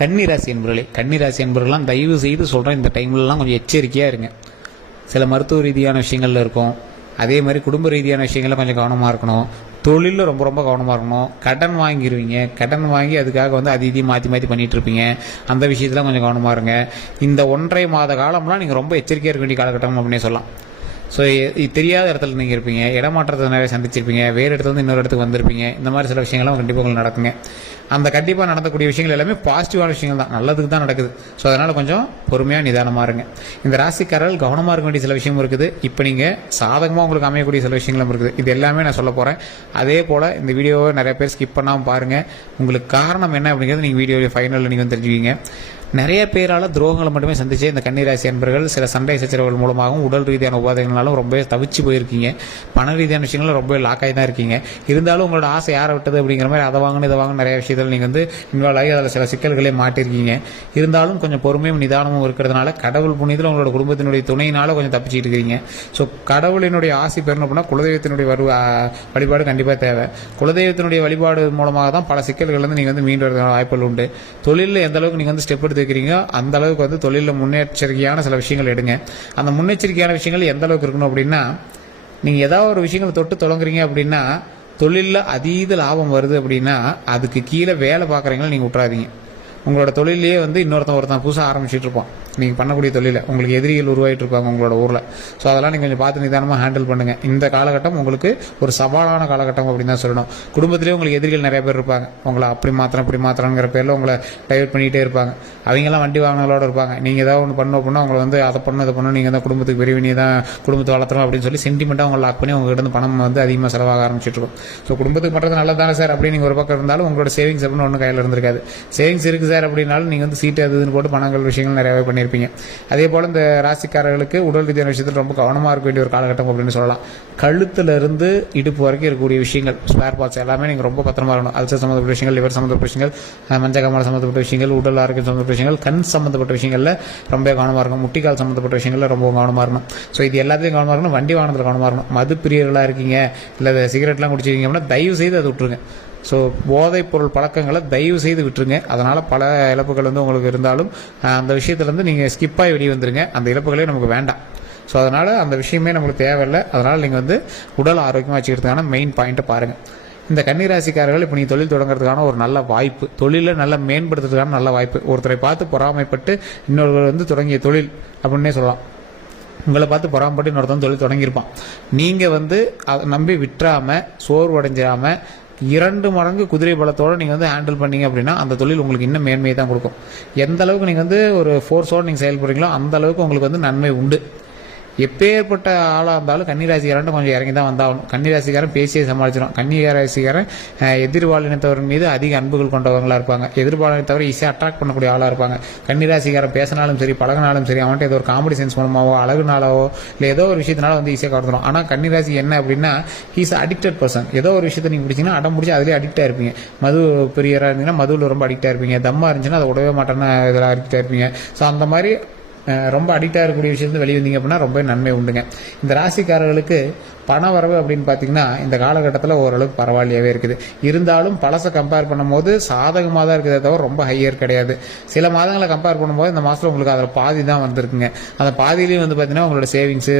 கன்னிராசி என்பவர்களே, கன்னிராசி என்பவர்கள்லாம் தயவு செய்து சொல்கிறேன், இந்த டைம்லலாம் கொஞ்சம் எச்சரிக்கையாக இருங்க. சில மருத்துவ ரீதியான விஷயங்கள்ல இருக்கும், அதே மாதிரி குடும்ப ரீதியான விஷயங்கள்ல கொஞ்சம் கவனமாக இருக்கணும். தொழிலில் ரொம்ப ரொம்ப கவனமாக இருக்கணும். கடன் வாங்கிடுவீங்க, கடன் வாங்கி அதுக்காக வந்து அது இதையும் மாற்றி மாற்றி பண்ணிகிட்டு இருப்பீங்க. அந்த விஷயத்தில் கொஞ்சம் கவனமாக இருங்க. இந்த 1.5 மாத காலம்லாம் நீங்கள் ரொம்ப எச்சரிக்கையாக இருக்க வேண்டிய காலகட்டம் அப்படின்னே சொல்லலாம். ஸோ தெரியாத இடத்துல நீங்கள் இருப்பீங்க, இடமாற்றத்தை நிறைய சந்திச்சிருப்பீங்க, வேறு இடத்துல வந்து இன்னொரு இடத்துக்கு வந்திருப்பீங்க. இந்த மாதிரி சில விஷயங்கள்லாம் கண்டிப்பாக உங்களுக்கு நடக்குங்க. அந்த கண்டிப்பாக நடக்கக்கூடிய விஷயங்கள் எல்லாமே பாசிட்டிவான விஷயங்கள் தான், நல்லதுக்கு தான் நடக்குது. ஸோ அதனால் கொஞ்சம் பொறுமையாக நிதானமாக இருங்க. இந்த ராசிக்காரர்கள் கவனமாக இருக்க வேண்டிய சில விஷயமும் இருக்குது. இப்போ நீங்கள் சாதகமாக உங்களுக்கு அமையக்கூடிய சில விஷயங்களும் இருக்குது. இது எல்லாமே நான் சொல்ல போகிறேன். அதே போல் இந்த வீடியோவை நிறைய பேர் ஸ்கிப் பண்ணாமல் பாருங்கள். உங்களுக்கு காரணம் என்ன அப்படிங்கிறது நீங்கள் வீடியோ ஃபைனலில் நீங்கள் வந்து தெரிஞ்சுவீங்க. நிறைய பேரால் துரோகங்களை மட்டுமே சந்திச்சு இந்த கன்னிராசி அன்பர்கள் சில சண்டை சச்சரவுகள் மூலமாகவும் உடல் ரீதியான உபாதைகளாலும் ரொம்ப தவிச்சு போயிருக்கீங்க. பண ரீதியான விஷயங்களும் ரொம்ப லாக்காகி தான் இருக்கீங்க. இருந்தாலும் உங்களோட ஆசை யாரை விட்டது அப்படிங்கிற மாதிரி அதை வாங்கணும் இதை வாங்கணும் நிறைய விஷயத்தில் நீங்கள் வந்து இன்வால்வ் ஆகி அதில் சில சிக்கல்களே மாட்டிருக்கீங்க. இருந்தாலும் கொஞ்சம் பொறுமையும் நிதானமும் இருக்கிறதுனால கடவுள் புண்ணியத்தில் உங்களோட குடும்பத்தினுடைய துணையினால கொஞ்சம் தப்பிச்சுட்டு இருக்கிறீங்க. ஸோ கடவுளினுடைய ஆசை பெறணும் அப்படின்னா குலதெய்வத்தினுடைய வழிபாடு கண்டிப்பாக தேவை. குலதெய்வத்தினுடைய வழிபாடு மூலமாக தான் பல சிக்கல்கள் வந்து நீங்கள் வந்து மீண்டு வரதுக்கான வாய்ப்புகள் உண்டு. தொழிலில் எந்த அளவுக்கு நீங்கள் வந்து ஸ்டெப் எடுத்து வைக்கிறீங்க அந்த அளவுக்கு வந்து தொழிலில் முன்னெச்சரிக்கையான சில விஷயங்கள் எடுங்க. அந்த முன்னெச்சரிக்கையான விஷயங்கள் எந்த அளவுக்கு இருக்கணும் அப்படின்னா, நீங்கள் ஏதாவது ஒரு விஷயங்களை தொட்டு தொடங்குறீங்க அப்படின்னா தொழிலில் அதீத லாபம் வருது அப்படின்னா அதுக்கு கீழே வேலை பார்க்குறீங்களா நீங்கள் விட்றாதீங்க. உங்களோட தொழிலே வந்து ஒருத்தன் புதுசாக ஆரம்பிச்சுட்டு இருப்பான். நீங்கள் பண்ணக்கூடிய தொழிலை உங்களுக்கு எதிரிகள் உருவாகிட்டு இருப்பாங்க உங்களோட ஊரில். ஸோ அதெல்லாம் நீங்கள் கொஞ்சம் பார்த்து நிதானமாக ஹேண்டில் பண்ணுங்கள். இந்த காலகட்டம் உங்களுக்கு ஒரு சவாலான காலகட்டம் அப்படின்னு தான் சொல்லணும். குடும்பத்திலே உங்களுக்கு எதிரிகள் நிறைய பேர் இருப்பாங்க. உங்களை அப்படி மாத்திரம் இப்படி மாத்திரங்கிற பேரில் உங்களை டைவர்ட் பண்ணிகிட்டே இருப்பாங்க. அவங்கெல்லாம் வண்டி வாங்கினங்களோட இருப்பாங்க. நீங்கள் ஏதாவது ஒன்று பண்ணணும் அப்படின்னா உங்களை வந்து அதை பண்ணணும் இதை பண்ணணும், நீங்கள் தான் குடும்பத்துக்கு பெரிய நீ தான் குடும்பத்தை வளர்த்தணும் அப்படின்னு சொல்லி சென்டிமெண்ட்டாக உங்களை லாக் பண்ணி உங்கள்கிட்ட இருந்து பணம் வந்து அதிகமாக செலவாக ஆரம்பிச்சிட்ருக்கும். ஸோ குடும்பத்துக்கு பண்ணுறது நல்லதானே சார் அப்படின்னு நீங்கள் ஒரு பக்கம் இருந்தாலும் உங்களோட சேவிங்ஸ் அப்படின்னு ஒன்றும் கையில் இருந்திருக்காது. சேவிங்ஸ் இருக்குது சார் அப்படின்னாலும் நீங்கள் வந்து சீட்டு அதுன்னு போட்டு பணங்கள் விஷயங்கள் நிறையவே பண்ணியிருப்பீங்க. அதே போல் இந்த ராசிக்காரர்களுக்கு உடல் ரீதியான விஷயத்தில் ரொம்ப கவனமாக இருக்க வேண்டிய ஒரு காலகட்டம் அப்படின்னு சொல்லலாம். கழுத்துல இருந்து இடுப்பு வரைக்கும் இருக்கக்கூடிய விஷயங்கள் ஸ்பேர் பார்ட்ஸ் எல்லாமே நீங்கள் ரொம்ப பத்திரமா இருக்கணும். அல்சர் சம்மந்தப்பட்ட விஷயங்கள், லிவர் சம்மந்தப்பட்ட விஷயங்கள், மஞ்சக்காமல் சம்மந்தப்பட்ட விஷயங்கள், உடல் ஆரோக்கியம் சம்மந்தப்பட்ட விஷயங்கள், கண் சம்மந்தப்பட்ட விஷயங்களில் ரொம்ப கவனமாக இருக்கணும். முட்டிக்கால் சம்மந்தப்பட்ட விஷயங்களில் ரொம்ப கவனமாக இருக்கணும். ஸோ இது எல்லாத்தையும் கவனமாக இருக்கணும். வண்டி வாகனத்தில் கவனமாக இருக்கணும். மது பிரியர்களாக இருக்கீங்க இல்லை சிகரெட்லாம் குடிச்சிருக்கீங்க அப்படின்னா தயவு செய்து அதை விட்டுருங்க. ஸோ போதைப் பொருள் பழக்கங்களை தயவு செய்து விட்டுருங்க. அதனால் பல இழப்புகள் வந்து உங்களுக்கு இருந்தாலும் அந்த விஷயத்துலேருந்து நீங்கள் ஸ்கிப்பாகி வெளியே வந்துருங்க. அந்த இழப்புகளே நமக்கு வேண்டாம். ஸோ அதனால் அந்த விஷயமே நமக்கு தேவையில்லை. அதனால் நீங்கள் வந்து உடல் ஆரோக்கியமாக வச்சுக்கிறதுக்கான மெயின் பாயிண்ட்டை பாருங்கள். இந்த கன்னிராசிக்காரர்கள் இப்போ நீங்கள் தொழில் தொடங்குறதுக்கான ஒரு நல்ல வாய்ப்பு, தொழிலை நல்லா மேம்படுத்துறதுக்கான நல்ல வாய்ப்பு. ஒருத்தரை பார்த்து பொறாமைப்பட்டு இன்னொருவர் வந்து தொடங்கிய தொழில் அப்படின்னே சொல்லலாம். உங்களை பார்த்து பொறாமப்பட்டு இன்னொருத்தன் தொழில் தொடங்கியிருப்பான். நீங்கள் வந்து அதை நம்பி விட்டுறாமல் சோர்வடைஞ்சிடாமல் 2 மடங்கு குதிரை பலத்தோடு நீங்கள் வந்து ஹேண்டில் பண்ணீங்க அப்படின்னா அந்த தொழில் உங்களுக்கு இன்னும் மேன்மையை தான் கொடுக்கும். எந்த அளவுக்கு நீங்கள் வந்து ஒரு ஃபோர்ஸோடு நீங்கள் செயல்படுறீங்களோ அந்த அளவுக்கு உங்களுக்கு வந்து நன்மை உண்டு. எப்பேற்பட்ட ஆளாக இருந்தாலும் கன்னிராசிக்காரன் கொஞ்சம் இறங்கி தான் வந்தாகணும். கன்னிராசிக்காரன் பேசியே சமாளிச்சிடும். கன்னிராசிக்காரன் எதிர்பாலினத்தவர் மீது அதிக அன்புகள் கொண்டவங்களாக இருப்பாங்க. எதிர்பாலினத்தவரை ஈஸியாக அட்ராக்ட் பண்ணக்கூடிய ஆளாக இருப்பாங்க. கன்னிராசிக்காரன் பேசினாலும் சரி பழகினாலும் சரி அவன்கிட்ட ஏதோ ஒரு காமெடி சென்ஸ் மூலமாவோ அழகுனாலவோ இல்லை ஏதோ ஒரு விஷயத்தினால வந்து ஈஸியாக கவர்ந்துடும். ஆனால் கன்னிராசி என்ன அப்படின்னா ஹீஸ் அடிக்டட் பர்சன். ஏதோ ஒரு விஷயத்தை நீங்கள் பிடிச்சிங்கன்னா அடம் முடிச்சு அதிலே அடிக்டாக இருப்பீங்க. மது பிரியராக இருந்தீங்கன்னா மதுவில் ரொம்ப அடிக்டாக இருப்பீங்க. தம்மா இருந்துச்சுன்னா அதை உடவே மாட்டேன்னு இதில் அடிக்டாக இருப்பீங்க. ஸோ அந்த மாதிரி ரொம்ப அடிக்டாக இருக்கக்கூடிய விஷயத்தை வெளியே வந்தீங்க அப்படின்னா ரொம்ப நன்மை உண்டுங்க. இந்த ராசிக்காரர்களுக்கு பண வரவு அப்படின்னு பார்த்தீங்கன்னா இந்த காலகட்டத்தில் ஓரளவுக்கு பரவாயில்லையாகவே இருக்குது. இருந்தாலும் பழசை கம்பேர் பண்ணும்போது சாதகமாக தான் இருக்குதே தவிர ரொம்ப ஹையர் கிடையாது. சில மாதங்களை கம்பேர் பண்ணும்போது இந்த மாதத்தில் உங்களுக்கு அதில் பாதி தான் வந்திருக்குங்க. அந்த பாதியிலையும் வந்து பார்த்தீங்கன்னா உங்களோட சேவிங்ஸு,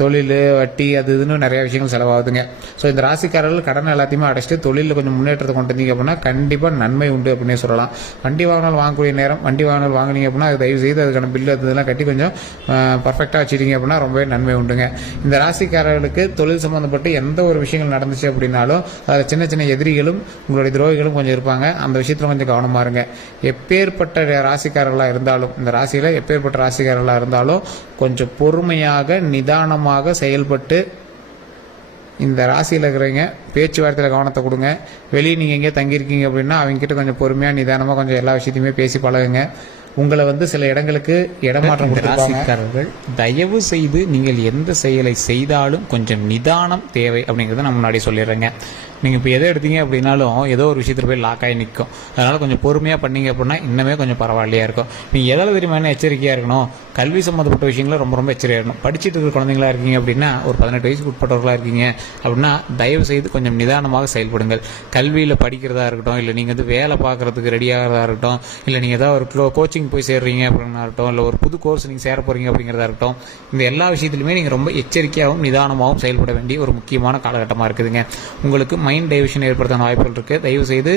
தொழில், வட்டி அது இதுன்னு நிறைய விஷயங்கள் செலவாகுதுங்க. ஸோ இந்த ராசிக்காரர்கள் கடன் எல்லாத்தையுமே அடைச்சிட்டு தொழிலில் கொஞ்சம் முன்னேற்றத்தை கொண்டு வந்தீங்க அப்படின்னா கண்டிப்பாக நன்மை உண்டு அப்படின்னே சொல்லலாம். வண்டி வாகனம் வாங்கக்கூடிய நேரம் வண்டி வாகனம் வாங்கினீங்க அப்படின்னா அது தயவு செய்து அதுக்கான பில்லு அதெல்லாம் கட்டி கொஞ்சம் பர்ஃபெக்டாக வச்சுட்டீங்க அப்படின்னா ரொம்பவே நன்மை உண்டுங்க. இந்த ராசிக்காரர்களுக்கு தொழில் சம்பந்தப்பட்டு எந்த ஒரு விஷயங்கள் நடந்துச்சு அப்படின்னாலும் அதில் சின்ன சின்ன எதிரிகளும் உங்களுடைய துரோகிகளும் கொஞ்சம் இருப்பாங்க. அந்த விஷயத்தில் கொஞ்சம் கவனமாக இருங்க. எப்பேற்பட்ட ராசிக்காரர்களாக இருந்தாலும் இந்த ராசியில் எப்பேற்பட்ட ராசிக்காரர்களாக இருந்தாலும் கொஞ்சம் பொறுமையாக நிதானமாக செயல்பட்டு இந்த ராசியில் இருக்கிறவங்க பேச்சுவார்த்தையில் கவனத்தை கொடுங்க. வெளியே நீங்கள் எங்கேயோ தங்கியிருக்கீங்க அப்படின்னா அவங்ககிட்ட கொஞ்சம் பொறுமையாக நிதானமாக கொஞ்சம் எல்லா விஷயத்தையுமே பேசி பழகுங்க. உங்களை வந்து சில இடங்களுக்கு இடமாற்றம் ராசிக்காரர்கள் தயவு செய்து நீங்கள் எந்த செயலை செய்தாலும் கொஞ்சம் நிதானம் தேவை அப்படிங்கிறத நான் முன்னாடி சொல்லிடுறேங்க. நீங்கள் இப்போ எதை எடுத்தீங்க அப்படின்னாலும் ஏதோ ஒரு விஷயத்தில் போய் லாக் ஆகி நிற்கும். அதனால் கொஞ்சம் பொறுமையாக பண்ணீங்க அப்படின்னா இன்னுமே கொஞ்சம் பரவாயில்லையா இருக்கும். நீங்கள் எதாவது தெரியுமா என்ன எச்சரிக்கையாக இருக்கணும், கல்வி சம்மந்தப்பட்ட விஷயங்களும் ரொம்ப ரொம்ப எச்சரிக்கையாக இருக்கணும். படிச்சுட்டு இருக்கிற குழந்தைங்களா இருக்கீங்க அப்படின்னா, ஒரு 18 வயசுக்கு உட்பட்டவர்களாக இருக்கீங்க அப்படின்னா தயவு செய்து கொஞ்சம் நிதானமாக செயல்படுங்கள். கல்வியில் படிக்கிறதா இருக்கட்டும், இல்லை நீங்கள் வேலை பார்க்குறதுக்கு ரெடியாகிறதா இருக்கட்டும், இல்லை நீங்கள் ஏதாவது ஒரு கோச்சிங் போய் சேர்றீங்க அப்படின்னா இருக்கட்டும், இல்லை ஒரு புது கோர்ஸ் நீங்கள் சேர போகிறீங்க அப்படிங்கிறதா இருக்கட்டும், இந்த எல்லா விஷயத்துலையுமே நீங்கள் ரொம்ப எச்சரிக்கையாகவும் நிதானமாகவும் செயல்பட வேண்டிய ஒரு முக்கியமான காலகட்டமாக இருக்குதுங்க. உங்களுக்கு மைண்ட் டைவர்ஷன் ஏற்படுத்தான வாய்ப்புகள் இருக்குது. தயவு செய்து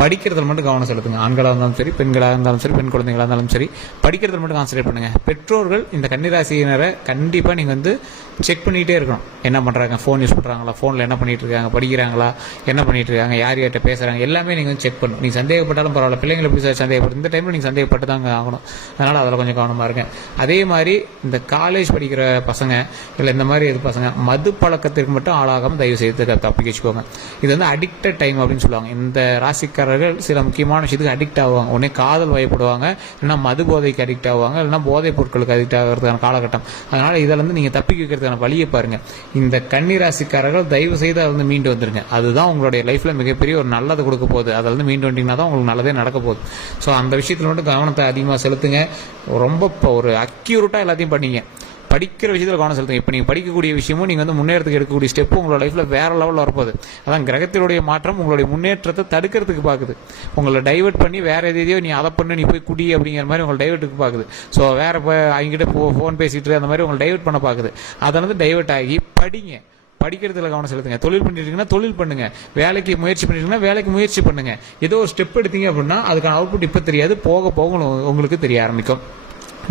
படிக்கிறதுல மட்டும் கவனம் செலுத்துங்க. ஆண்களாக இருந்தாலும் சரி, பெண்களாக இருந்தாலும் சரி, பெண் குழந்தைகளாக இருந்தாலும் சரி, படிக்கிறதுல மட்டும் கான்சன்ட்ரேட் பண்ணுங்கள். பெற்றோர்கள் இந்த கன்னிராசியினரை கண்டிப்பாக நீங்கள் செக் பண்ணிகிட்டே இருக்கணும். என்ன பண்ணுறாங்க, ஃபோன் யூஸ் பண்ணுறாங்களா, ஃபோனில் என்ன பண்ணிகிட்டு இருக்காங்க, படிக்கிறாங்களா, என்ன பண்ணிகிட்டு இருக்காங்க, யார் யார்கிட்ட பேசுகிறாங்க, எல்லாமே நீங்கள் செக் பண்ணணும். நீங்கள் சந்தேகப்பட்டாலும் பரவாயில்ல, பிள்ளைங்களை எப்படி சந்தேகப்படும், இந்த டைமில் நீங்கள் சந்தேகப்பட்டு தாங்க ஆகணும். அதனால் அதில் கொஞ்சம் கவனமாக இருங்க. அதே மாதிரி இந்த காலேஜ் படிக்கிற பசங்க, இல்லை இந்த மாதிரி இது பசங்க மது பழக்கத்திற்கு மட்டும் ஆளாகாமல் தயவு செய்து தப்பிக்க வச்சுக்கோங்க. இது அடிக்டட் டைம் அப்படின்னு சொல்லுவாங்க. இந்த ராசிக்காரர்கள் சில முக்கியமான விஷயத்துக்கு அடிக்ட் ஆகுவாங்க. உடனே காதல் வயப்படுவாங்க, இல்லைன்னா மது போதைக்கு அடிக்ட் ஆகுவாங்க, இல்லைன்னா போதைப் பொருட்களுக்கு அடிக்ட் ஆகிறதுக்கான காலகட்டம். அதனால் இதில் நீங்கள் தப்பிக்க வைக்கிறதுக்கான வழியை பாருங்கள். இந்த கன்னிராசிக்காரர்கள் தயவு செய்து அதை மீண்டு வந்துருங்க. அதுதான் உங்களுடைய லைஃப்பில் மிகப்பெரிய ஒரு நல்லது கொடுக்க போகுது. அதில் மீண்டு வந்தீங்கன்னா தான் உங்களுக்கு நல்லதே நடக்க போகுது. ஸோ அந்த விஷயத்தில் மட்டும் கவனத்தை அதிகமாக செலுத்துங்க. ரொம்ப ஒரு அக்யூரேட்டாக எல்லாத்தையும் பண்ணீங்க. படிக்கிற விஷயத்தில் கவனம் செலுத்துங்க. இப்போ நீங்கள் படிக்கக்கூடிய விஷயமும் நீங்கள் முன்னேறதுக்கு எடுக்கக்கூடிய ஸ்டெப்பு உங்களோட லைஃப்பில் வேறு லெவலில் வரப்போகுது. அதான் கிரகத்தினுடைய மாற்றம் உங்களுடைய முன்னேற்றத்தை தடுக்கிறதுக்கு பார்க்குது. உங்களை டைவெர்ட் பண்ணி வேறு எதையோ நீ அதை பண்ணு, நீ போய் குடி அப்படிங்கிற மாதிரி உங்களை டைவெர்ட்டுக்கு பார்க்குது. ஸோ வேறு அவங்ககிட்ட ஃபோன் பேசிட்டு அந்த மாதிரி உங்களை டைவெர்ட் பண்ண பார்க்குது. அதை டைவெர்ட் ஆகி படிங்க. படிக்கிறதுல கவனம் செலுத்துங்க. தொழில் பண்ணிட்டீங்கன்னா தொழில் பண்ணுங்க, வேலைக்கு முயற்சி பண்ணிட்டீங்கன்னா வேலைக்கு முயற்சி பண்ணுங்க. ஏதோ ஒரு ஸ்டெப் எடுத்தீங்க அப்படின்னா அதுக்கான அவுட்புட் இப்போ தெரியாது, போக போக உங்களுக்கு தெரிய ஆரம்பிக்கும்.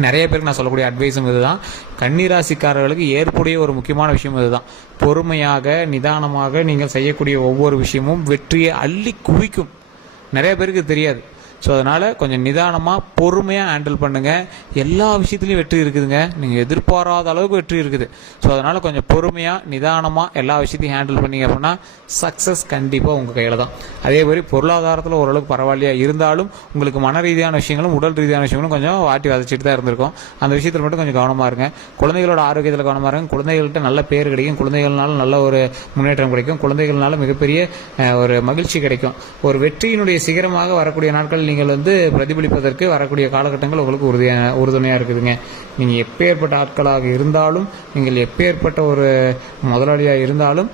நிறைய பேருக்கு நான் சொல்லக்கூடிய அட்வைஸும் இதுதான். கன்னிராசிக்காரர்களுக்கு ஏற்புடைய ஒரு முக்கியமான விஷயம் இதுதான். பொறுமையாக நிதானமாக நீங்கள் செய்யக்கூடிய ஒவ்வொரு விஷயமும் வெற்றியை அள்ளி குவிக்கும். நிறைய பேருக்கு தெரியாது. ஸோ அதனால் கொஞ்சம் நிதானமாக பொறுமையாக ஹேண்டில் பண்ணுங்கள். எல்லா விஷயத்துலையும் வெற்றி இருக்குதுங்க. நீங்கள் எதிர்பாராத அளவுக்கு வெற்றி இருக்குது. ஸோ அதனால் கொஞ்சம் பொறுமையாக நிதானமாக எல்லா விஷயத்தையும் ஹேண்டில் பண்ணிங்க அப்படின்னா சக்ஸஸ் கண்டிப்பாக உங்கள் கையில் தான். அதே மாதிரி பொருளாதாரத்தில் ஓரளவுக்கு பரவாயில்லையா இருந்தாலும் உங்களுக்கு மன ரீதியான விஷயங்களும் உடல் ரீதியான விஷயங்களும் கொஞ்சம் வாட்டி வதச்சிட்டு தான் இருந்திருக்கும். அந்த விஷயத்தில் மட்டும் கொஞ்சம் கவனமாக இருங்க. குழந்தைகளோட ஆரோக்கியத்தில் கவனமாக இருங்க. குழந்தைகள்கிட்ட நல்ல பேர் கிடைக்கும், குழந்தைகள்னால நல்ல ஒரு முன்னேற்றம் கிடைக்கும், குழந்தைகள்னால மிகப்பெரிய ஒரு மகிழ்ச்சி கிடைக்கும். ஒரு வெற்றியினுடைய சிகரமாக வரக்கூடிய நாட்கள் நீங்கள் பிரதிபலிப்பதற்கு வரக்கூடிய காலகட்டங்கள் உங்களுக்கு உறுதுணையாக இருக்குதுங்க. நீங்கள் எப்பேற்பட்ட ஆட்களாக இருந்தாலும், நீங்கள் எப்பேற்பட்ட ஒரு முதலாளியாக இருந்தாலும்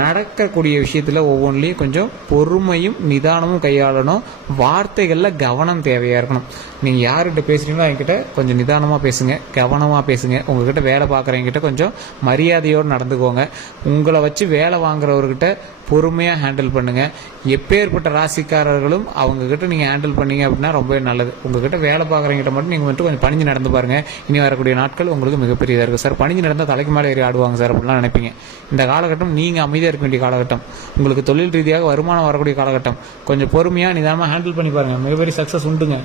நடக்கக்கூடிய விஷயத்தில் ஒவ்வொன்றிலையும் கொஞ்சம் பொறுமையும் நிதானமும் கையாளணும். வார்த்தைகளில் கவனம் தேவையாக இருக்கணும். நீங்கள் யார்கிட்ட பேசுகிறீங்களோ அவங்ககிட்ட கொஞ்சம் நிதானமாக பேசுங்க, கவனமாக பேசுங்க. உங்ககிட்ட வேலை பார்க்குறவங்ககிட்ட கொஞ்சம் மரியாதையோடு நடந்துக்கோங்க. உங்களை வச்சு வேலை வாங்குறவர்கிட்ட பொறுமையாக ஹேண்டில் பண்ணுங்கள். எப்பேற்பட்ட ராசிக்காரர்களும் அவங்கக்கிட்ட நீங்கள் ஹேண்டில் பண்ணீங்க அப்படின்னா ரொம்பவே நல்லது. உங்ககிட்ட வேலை பார்க்குறவங்ககிட்ட மட்டும் நீங்கள் கொஞ்சம் பணிஞ்சு நடந்து பாருங்கள். இனி வரக்கூடிய நாட்கள் உங்களுக்கு மிகப்பெரியதாக இருக்குது. சார் பணிஞ்சு நடந்தால் தலைக்கு மேலே ஏறி ஆடுவாங்க சார் அப்படின்லாம் நினைப்பீங்க. இந்த காலகட்டம் நீங்கள் அமைதியாக இருக்க வேண்டிய காலகட்டம். உங்களுக்கு தொழில் ரீதியாக வருமானம் வரக்கூடிய காலகட்டம். கொஞ்சம் பொறுமையாக நிதானமாக ஹேண்டில் பண்ணி பாருங்கள். மிகப்பெரிய சக்ஸஸ் உண்டுங்க.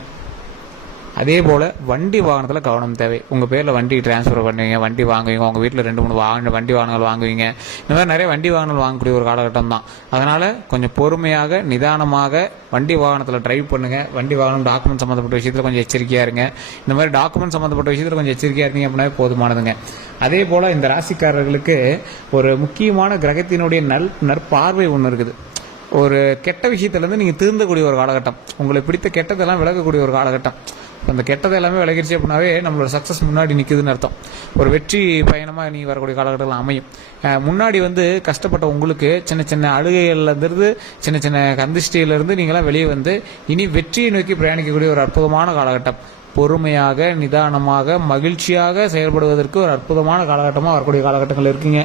அதே போல் வண்டி வாகனத்தில் கவனம் தேவை. உங்கள் பேரில் வண்டி டிரான்ஸ்ஃபர் பண்ணுவீங்க, வண்டி வாங்குவீங்க, உங்கள் வீட்டில் 2-3 வண்டி வாகனங்கள் வாங்குவீங்க. இந்த மாதிரி நிறைய வண்டி வாகனங்கள் வாங்கக்கூடிய ஒரு காலகட்டம் தான். அதனால் கொஞ்சம் பொறுமையாக நிதானமாக வண்டி வாகனத்தில் டிரைவ் பண்ணுங்கள். வண்டி வாகனம் டாக்குமெண்ட் சம்மந்தப்பட்ட விஷயத்தில் கொஞ்சம் எச்சரிக்கையாக இருங்க. இந்த மாதிரி டாக்குமெண்ட் சம்மந்தப்பட்ட விஷயத்தில் கொஞ்சம் எச்சரிக்கையாக இருந்தீங்க அப்படின்னா போதுமானதுங்க. அதே போல் இந்த ராசிக்காரர்களுக்கு ஒரு முக்கியமான கிரகத்தினுடைய நற்பார்வை ஒன்று இருக்குது. ஒரு கெட்ட விஷயத்துலேருந்து நீங்கள் திருந்தக்கூடிய ஒரு காலகட்டம், உங்களுக்கு பிடித்த கெட்டதெல்லாம் விலகக்கூடிய ஒரு காலகட்டம். அந்த கெட்டதை எல்லாமே விலகிடுச்சு அப்படின்னாவே நம்மளோட சக்ஸஸ் முன்னாடி நிற்குதுன்னு அர்த்தம். ஒரு வெற்றி பயணமாக நீ வரக்கூடிய காலகட்டத்தில் அமையும். முன்னாடி கஷ்டப்பட்ட உங்களுக்கு சின்ன சின்ன அழுகைகள்லேருந்து, சின்ன சின்ன கந்திஷ்டியிலேருந்து நீங்களாம் வெளியே வந்து இனி வெற்றியை நோக்கி பிரயாணிக்கக்கூடிய ஒரு அற்புதமான காலகட்டம். பொறுமையாக நிதானமாக மகிழ்ச்சியாக செயல்படுவதற்கு ஒரு அற்புதமான காலகட்டமாக வரக்கூடிய காலகட்டங்கள் இருக்குங்க.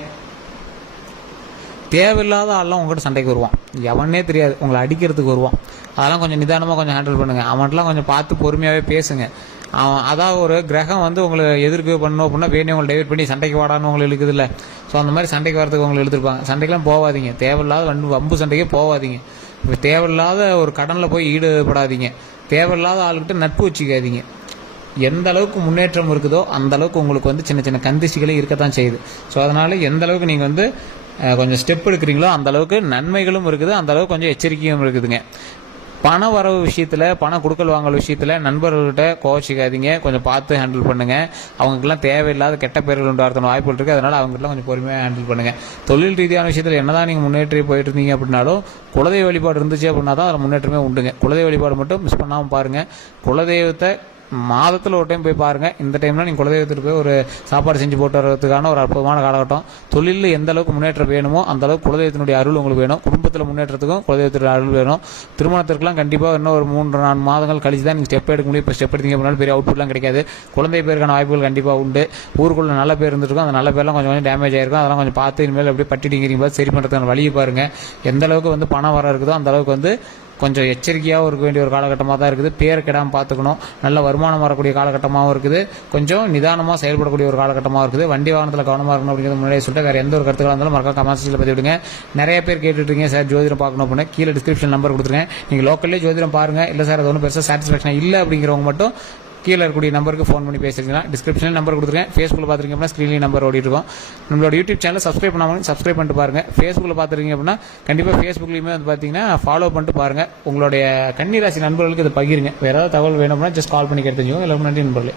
தேவையில்லாத ஆள்லாம் உங்கள்கிட்ட சண்டைக்கு வருவான், எவனே தெரியாது, உங்களை அடிக்கிறதுக்கு வருவான். அதெல்லாம் கொஞ்சம் நிதானமாக கொஞ்சம் ஹேண்டில் பண்ணுங்கள். அவன்கிட்டலாம் கொஞ்சம் பார்த்து பொறுமையாகவே பேசுங்க. அவன் அதாவது ஒரு கிரகம் உங்களை எதிர்க்கு பண்ணணும் அப்படின்னா வேணே உங்களை டைவர்ட் பண்ணி சண்டைக்கு வாடான்னு உங்களை இழுக்குது இல்லை. ஸோ அந்த மாதிரி சண்டைக்கு வரதுக்கு உங்களை எழுதிருப்பாங்க. சண்டைக்கெல்லாம் போகாதீங்க. தேவையில்லாத வம்பு சண்டைக்கே போகாதீங்க. இப்போ தேவையில்லாத ஒரு கடனில் போய் ஈடுபடாதீங்க. தேவையில்லாத ஆளுக்கிட்ட நட்பு வச்சுக்காதீங்க. எந்த அளவுக்கு முன்னேற்றம் இருக்குதோ அந்த அளவுக்கு உங்களுக்கு சின்ன சின்ன கந்திஷ்டிகளே இருக்கத்தான் செய்யுது. ஸோ அதனால் எந்த அளவுக்கு நீங்கள் கொஞ்சம் ஸ்டெப் எடுக்கிறீங்களோ அந்த அளவுக்கு நன்மைகளும் இருக்குது, அந்த அளவுக்கு கொஞ்சம் எச்சரிக்கையும் இருக்குதுங்க. பண வரவு விஷயத்தில், பண கொடுக்கல் வாங்கல் விஷயத்தில் நண்பர்கள்கிட்ட கோச்சிக்காதீங்க. கொஞ்சம் பார்த்து ஹேண்டில் பண்ணுங்கள். அவங்களுக்குலாம் தேவையில்லாத கெட்ட பேர்கள் உண்டாகிறதுன வாய்ப்புகள் இருக்குது. அதனால் அவங்ககிட்டலாம் கொஞ்சம் பொறுமையாக ஹேண்டில் பண்ணுங்கள். தொழில் ரீதியான விஷயத்தில் என்னதான் நீங்கள் முன்னேற்றி போயிட்டு இருந்தீங்க அப்படின்னாலும் குலதெய்வ வழிபாடு இருந்துச்சு அப்படின்னா தான் அதில் முன்னேற்றமே உண்டுங்க. குலதெய்வ வழிபாடு மட்டும் மிஸ் பண்ணாமல் பாருங்கள். குலதெய்வத்தை மாதத்தில் ஒரு டைம் போய் பாருங்கள். இந்த டைம்லாம் நீங்கள் குலதெய்வத்துக்கு போய் ஒரு சாப்பாடு செஞ்சு போட்டு வரதுக்கான ஒரு அற்புதமான காலகட்டம். தொழிலில் எந்த அளவுக்கு முன்னேற்றம் வேணுமோ அந்த அளவுக்கு குலதெய்வத்தினுடைய அருள் உங்களுக்கு வேணும். குடும்பத்தில் முன்னேற்றத்துக்கும் குலதெய்வத்தினுடைய அருள் வேணும். திருமணத்திற்கெல்லாம் கண்டிப்பாக இன்னும் ஒரு 3-4 மாதங்கள் கழிச்சு தான் நீங்கள் ஸ்டெப் எடுக்க முடியும். இப்போ ஸ்டெப் எடுத்தீங்க அப்படின்னாலும் பெரிய அவுட்புட்லாம் கிடைக்காது. குழந்தை பேருக்கான வாய்ப்புகள் கண்டிப்பாக உண்டு. ஊருக்குள்ள நல்ல பேர் இருந்துருக்கும். அந்த நல்ல பேர்லாம் கொஞ்சம் டேமேஜ் ஆயிருக்கும். அதெல்லாம் கொஞ்சம் பார்த்து இனிமேல் எப்படி பட்டிடிங்கிறீங்க சரி பண்ணுறதுக்கான வழியை பாருங்கள். எந்த அளவுக்கு பணம் வர இருக்குதோ அந்த அளவுக்கு கொஞ்சம் எச்சரிக்கையாகவும் இருக்க வேண்டிய ஒரு காலகட்டமாக தான் இருக்குது. பேர் கெடாமல் பார்த்துக்கணும். நல்ல வருமானம் வரக்கூடிய காலகட்டமாகவும் இருக்குது. கொஞ்சம் நிதானமாக செயல்படக்கூடிய ஒரு காலகட்டமாக இருக்குது. வண்டி வாகனத்தில் கவனமாக இருக்கணும் அப்படிங்கிறது முன்னாடியே சொல்லிட்டு வேறு எந்த ஒரு கருத்துக்களாக இருந்தாலும் மறக்காம கமெண்ட் செக்ஷனில் பதிவு விடுங்க. நிறைய பேர் கேட்டுட்ருக்கீங்க சார் ஜோதிடம் பார்க்கணும் அப்படின்னு. கீழே டிஸ்கிரிப்ஷன் நம்பர் கொடுத்துருக்கேன். நீங்கள் லோக்கல்லே ஜோதிடம் பாருங்கள். இல்லை சார் அது ஒன்றும் பெருசாக சாட்டிஸ்ஃபேக்ஷன் இல்லை அப்படிங்கிறவங்க மட்டும் கீழே இருக்கக்கூடிய நம்பருக்கு ஃபோன் பண்ணி பேசிருக்கீங்களா. டிஸ்கிரிப்ஷனில் நம்பர் கொடுத்துருக்கேன். ஃபேஸ்புக்கில் பார்த்துருக்கீங்க அப்படின்னா ஸ்க்ரீன்லேயும் நம்பர் ஓடிட்டு இருக்கும். நம்மளோட யூடியூப் சேனல் சப்ஸ்கிரைப் பண்ணாமல் சப்ஸ்கிரைப் பண்ணிட்டு பாருங்கள். ஃபேஸ்புக்கில் பார்த்துருக்கீங்க அப்படின்னா கண்டிப்பாக ஃபேஸ்புக்லேயுமே பார்த்தீங்கன்னா ஃபாலோ பண்ணிட்டு பாருங்கள். உங்களுடைய கன்னிராசி நண்பர்களுக்கு இதை பகிருங்க. வேறு ஏதாவது தகவல் வேணும் அப்படின்னா ஜஸ்ட் கால் பண்ணி கேட்டு தெரிஞ்சுக்கோங்க. எல்லாரும் நன்றி நண்பர்களே.